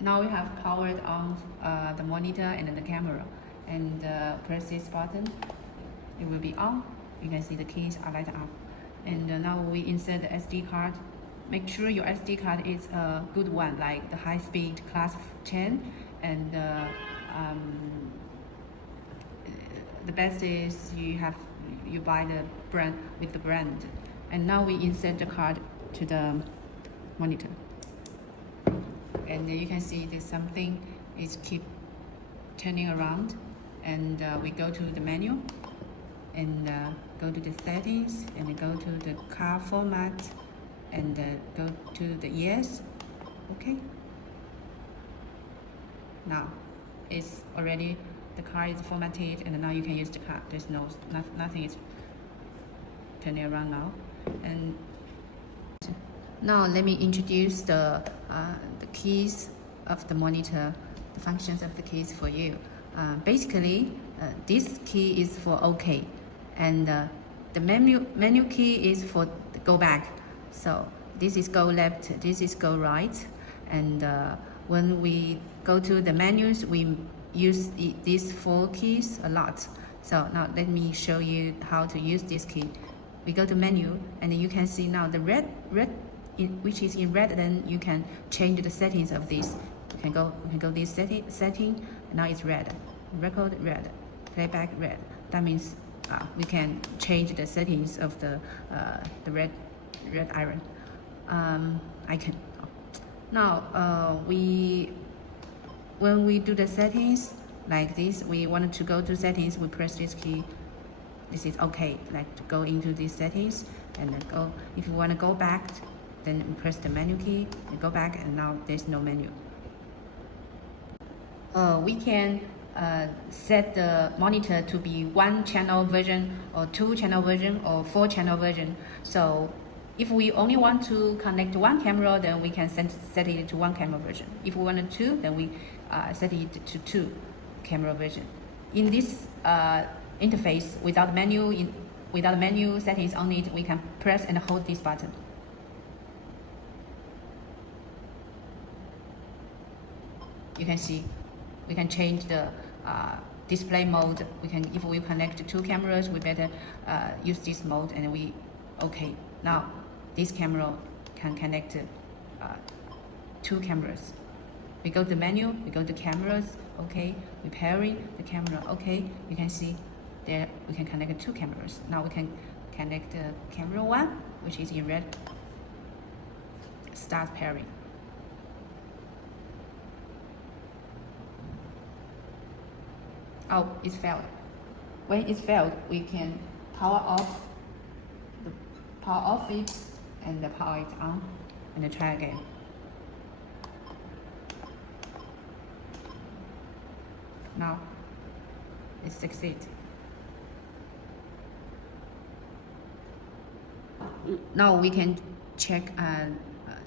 now we have powered on the monitor and the camera, and press this button, it will be on. You can see the keys are light up. And now we insert the SD card. Make sure your SD card is a good one, like the high-speed class 10, and the best is you buy the brand with the brand. And now we insert the card to the monitor, and you can see there's something is keep turning around, and we go to the menu and go to the settings and go to the car format and go to the yes. Okay, now it's already, the car is formatted, and now you can use the car. There's nothing is turning around now. And now let me introduce the keys of the monitor, the functions of the keys for you. Basically, this key is for OK, and the menu key is for go back. So this is go left, this is go right, and when we go to the menus, we use these 4 keys a lot. So now let me show you how to use this key. We go to menu, and you can see now the red which is in red. Then you can change the settings of this. You can go this setting. Now it's red. Record red. Playback red. That means we can change the settings of the red iron icon. Now when we do the settings like this, we wanted to go to settings, we press this key. This is OK, like to go into these settings, and then go. If you want to go back, then we press the menu key and go back, and now there's no menu. We can set the monitor to be 1-channel version or 2-channel version or 4-channel version. So if we only want to connect 1 camera, then we can set it to 1 camera version. If we wanted 2, then we set it to 2 camera version. In this interface, without menu settings on it, we can press and hold this button. You can see we can change the display mode. If we connect 2 cameras, we better use this mode, and we OK. Now this camera can connect 2 cameras. We go to menu, we go to cameras, OK. We pairing the camera, OK. You can see there we can connect 2 cameras. Now we can connect camera 1, which is in red. Start pairing. Oh, it failed. When it failed, we can power off it and power it on, and try again. Now it succeeds. Now we can check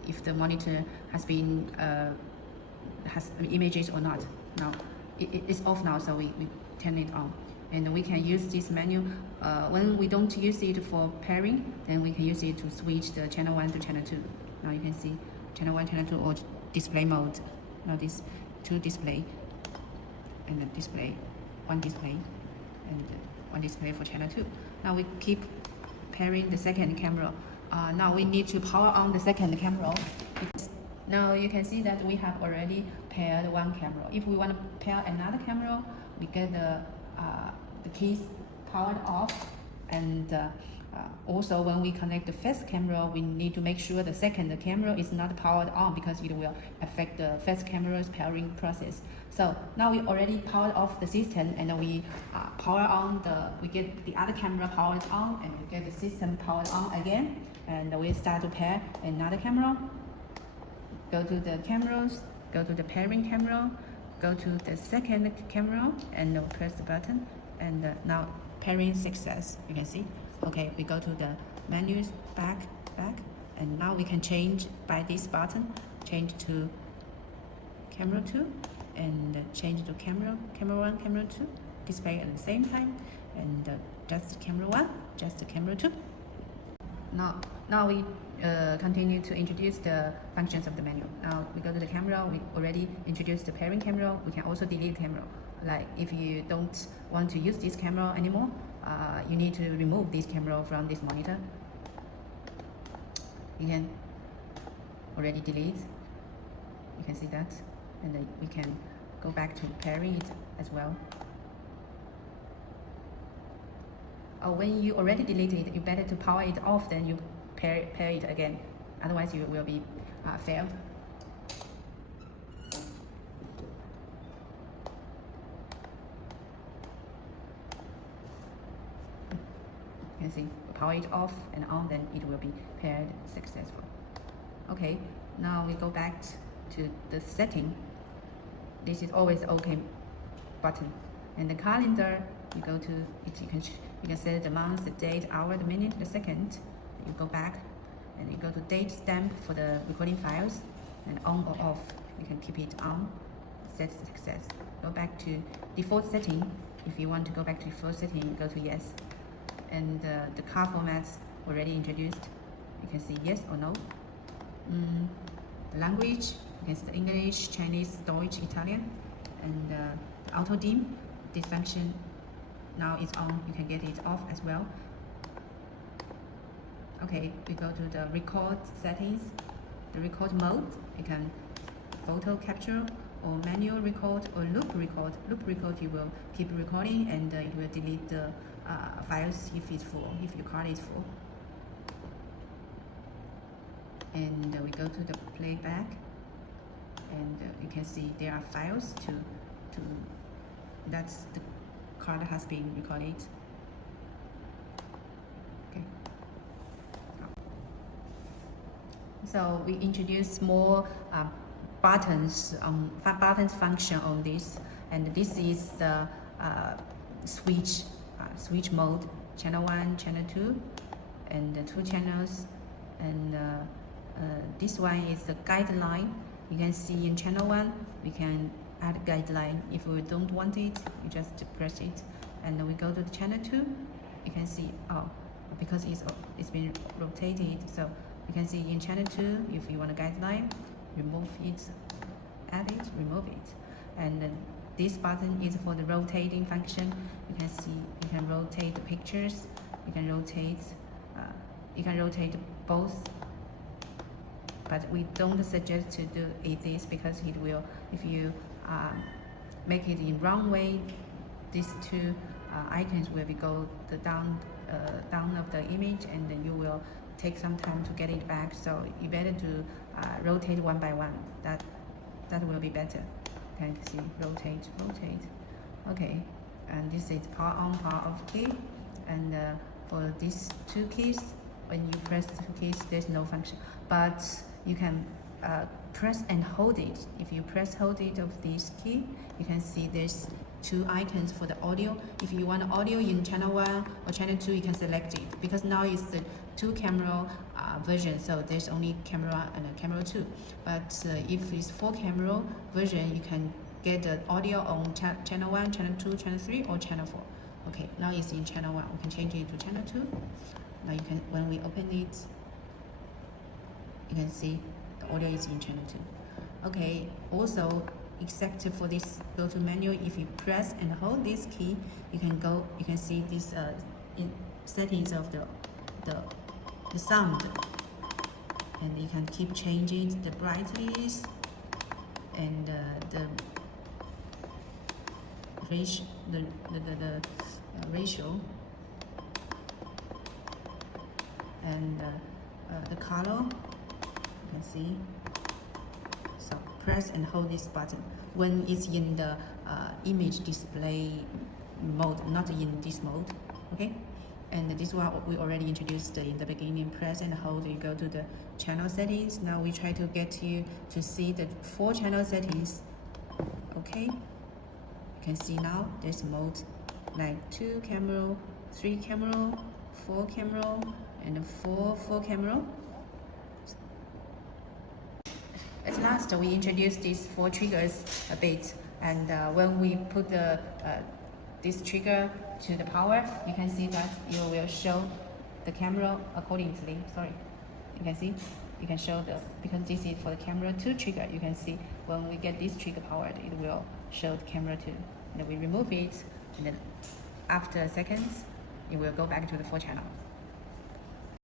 if the monitor has images or not. Now it's off now, so we turn it on, and we can use this menu. When we don't use it for pairing, then we can use it to switch the channel 1 to channel 2. Now you can see channel 1, channel 2, or display mode. Now this 2 display, and then display 1 display, and 1 display for channel 2. Now we keep pairing the second camera. Now we need to power on the second camera. Now you can see that we have already paired 1 camera. If we want to pair another camera, we get the keys powered off, and also when we connect the first camera, we need to make sure the second camera is not powered on, because it will affect the first camera's pairing process. So now we already powered off the system, and we power on we get the other camera powered on, and we get the system powered on again, and we start to pair another camera. Go to the cameras, go to the pairing camera, go to the second camera, and press the button, and now pairing success. You can see. Okay, we go to the menus, back, and now we can change by this button, change to camera 2, and change to camera 1, camera 2, display at the same time, and just camera 1, just camera 2. Now we continue to introduce the functions of the menu. Now we go to the camera. We already introduced the pairing camera. We can also delete camera. Like if you don't want to use this camera anymore, you need to remove this camera from this monitor. You can already delete. You can see that, and then we can go back to pairing it as well. When you already deleted it, you better to power it off, then you pair it again. Otherwise, you will be failed. You can see, power it off and on, then it will be paired successful. Okay, now we go back to the setting. This is always OK button, and the calendar. You go to it. You can set the month, the date, hour, the minute, the second. You go back, and you go to date stamp for the recording files, and on or off. You can keep it on. Set success. Go back to default setting. If you want to go back to default setting, go to yes. And the car formats already introduced. You can see yes or no. The language, you can see English, Chinese, Deutsch, Italian, and the auto dim. This function now is on. You can get it off as well. Okay, we go to the record settings. The record mode, you can photo capture or manual record or loop record. Loop record, you will keep recording, and it will delete the files if it's full, if your card is full. And we go to the playback, and you can see there are files to that's the card has been recorded. Okay. So we introduced more buttons function on this, and this is the switch mode, channel 1, channel 2, and the 2 channels, and this one is the guideline. You can see in channel 1 we can add guideline. If we don't want it, you just press it, and we go to the channel 2. You can see because it's been rotated, so you can see in channel 2 if you want a guideline, remove it, add it, remove it. And then this button is for the rotating function. You can see you can rotate the pictures, you can rotate both, but we don't suggest to do this because it will, if you make it in wrong way, these two icons will be go the down of the image, and then you will take some time to get it back. So you better to rotate one by one. That will be better. You can see rotate. Okay, and this is power on, power off key, and for these 2 keys, when you press the 2 keys, there's no function, but you can press and hold it. If you press hold it of this key, you can see there's 2 icons for the audio. If you want audio in channel 1 or channel 2, you can select it, because now it's the 2 camera version, so there's only camera 1 and camera 2. But if it's 4 camera version, you can get the audio on channel 1, channel 2, channel 3, or channel 4. Okay, now it's in channel 1. We can change it to channel 2. Now you can, when we open it, you can see the audio is in channel 2. Okay, also except for this go to menu, if you press and hold this key, you can see this in settings of the sound, and you can keep changing the brightness and the ratio and the color. You can see. So press and hold this button when it's in the image display mode, not in this mode. Okay, and this one we already introduced in the beginning. Press and hold, you go to the channel settings. Now we try to get you to see the 4 channel settings. Okay, you can see now there's mode like 2 camera, 3 camera, 4 camera, and 4 camera. At last, we introduced these 4 triggers a bit, and when we put this trigger to the power, you can see that it will show the camera accordingly. Sorry, You can see, you can show because this is for the camera 2 trigger, you can see when we get this trigger powered, it will show the camera 2. And then we remove it, and then after seconds, it will go back to the 4 channel.